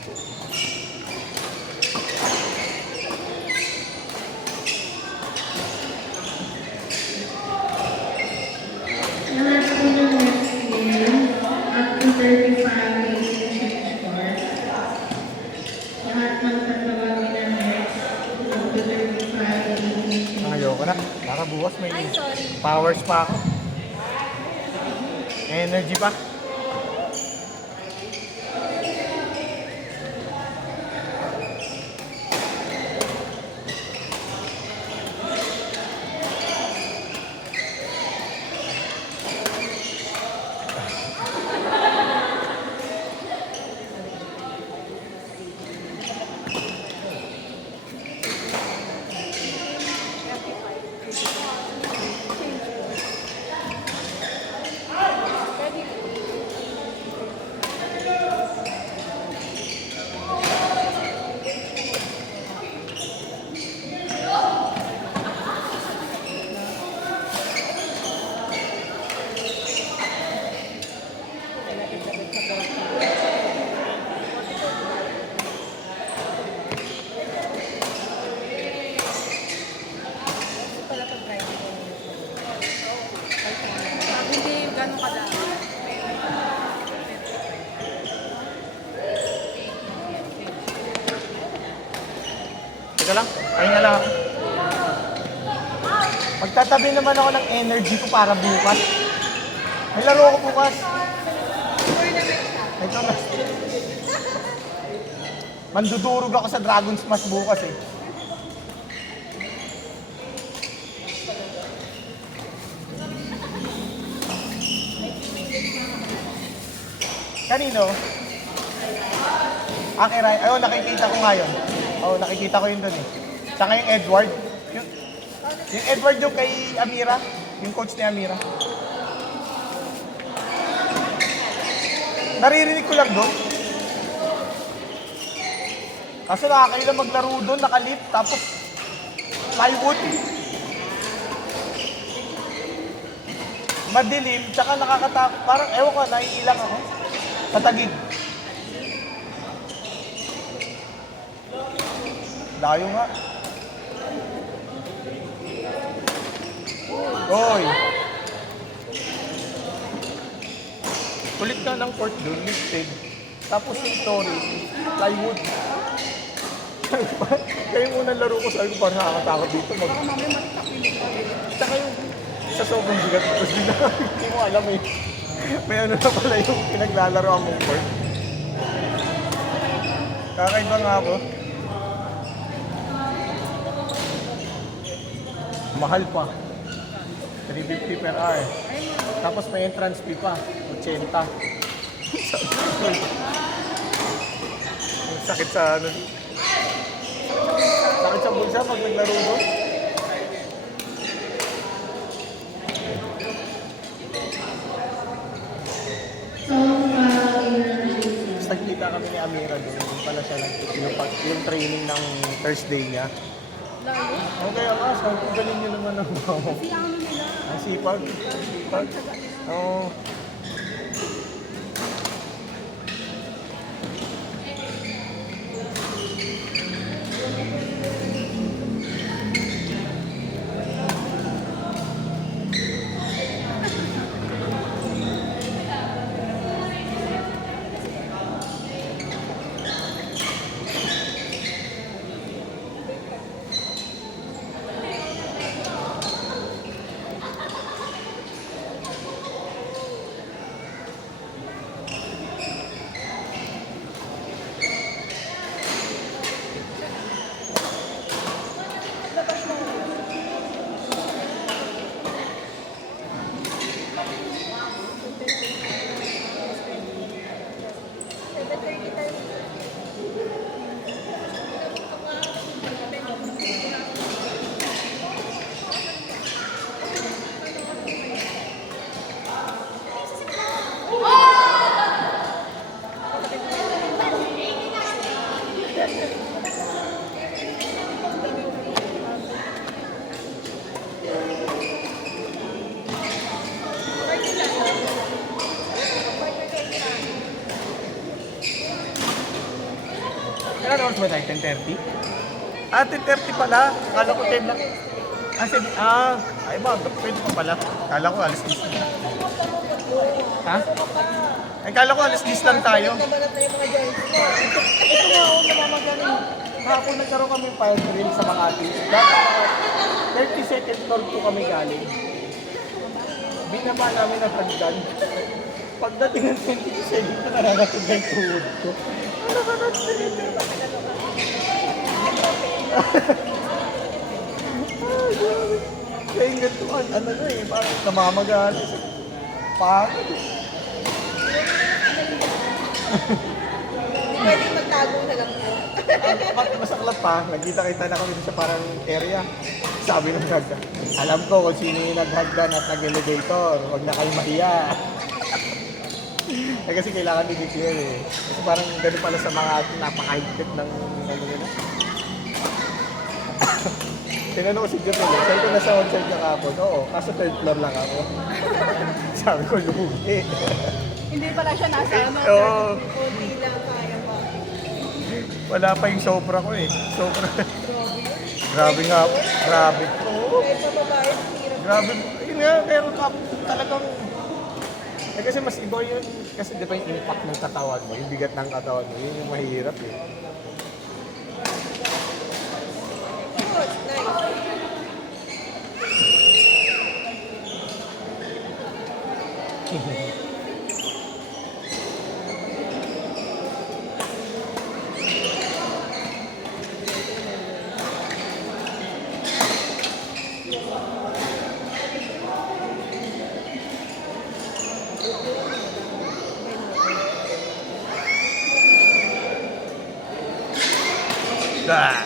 Lahat po ng next year, up to 35 days to change course. Lahat ng tatawagin ng next, up to 35 days to change. Ayoko na. Baka bukas may Ay, sorry. powers pa ako. Energy pa. Hindi gano'ng kadami. Teka lang. Pahinga lang ako. Magtatabi naman ako ng energy ko para bukas. May laro ako bukas. Ito na. Mandudurog ako sa Dragon Smash bukas eh. Kanino? Akiray. Ayun, nakikita ko ngayon. Oo, nakikita ko yun doon eh. Tsaka yung Edward. Yung Edward yung kay Amira. Yung coach ni Amira. Naririnig ko lang doon. Kaso nakakailang maglaro doon, nakalip, tapos plywood. Madilim, tsaka nakakatakot. Parang, ewan ko, naiilang ako. Sa tagig. Layo nga. Hoy! Kulit na ng court doon, lifted. Tapos yung story, plywood. Kaya yung unang laro ko, sabi ko parang nakakatakot dito. Baka mamaya matitakilin pa rin. Tsaka yung sa sobrang bigat, tapos bigla, hindi mo alam eh. May ano na pala yung pinaglalaro ang mong court. Kakaiba nga ako. Mahal pa. 350 per hour. Tapos may entrance fee pa. 80. Ang sakit sa ano. Sakit sa bulsa pag naglaro doon. So, Tapos nagkita kami ni Amira doon. Doon pala siya yung training ng Thursday niya. Lalo. Okay, ang sabi ko, galing nyo naman ang mga. Si ano nila. Ang sipag. Sipag. Oo. Ilan oras ba tayo? 10:30? 10:30 pala. Akala ko 10 lang. Ay ba, pwede pa pala. Akala ko alas 10 lang. Ha? Akala ko alas 10 lang tayo. Ito nga ako namamagaling. Kahapon nagkaroon kami fire drill sa Makati. Dapat 32nd floor po kami galing. Binaba namin ang hagdan. Pagdating ng 22nd floor, nananatog na yung tuhod ko. Ano ba kaya yung ganito, ano na eh, parang namamagali. Pagod eh. Pwedeng magtago na lang po. Masaklat pa, nagkita-kita na kami sa parang area. Sabi ng hagdan, alam ko kung sino yung naghagdan at nag-elevator, huwag na kayo mahiya. Eh kasi kailangan i-declare eh. Kasi parang ganun pala sa mga napaka-high-tech ng ano nila. Tinanong ko si Jotel, sabi ko nasa onsite ka kapon. Oo, kaso third floor lang ako. Sabi ko, lugi. Hindi pala siya nasa ano. Oo. Kunti lang kaya pa. Wala pa yung sobra ko eh. Sobra. Grabe nga. Grabe. Oo. Kahit sa babae, hirap. Grabe. Yun nga, pero talagang... Eh kasi mas iba yun. Kasi di ba yung impact ng katawan mo, yung bigat ng katawan mo, yun yung mahirap eh. Oh, nice. Ah!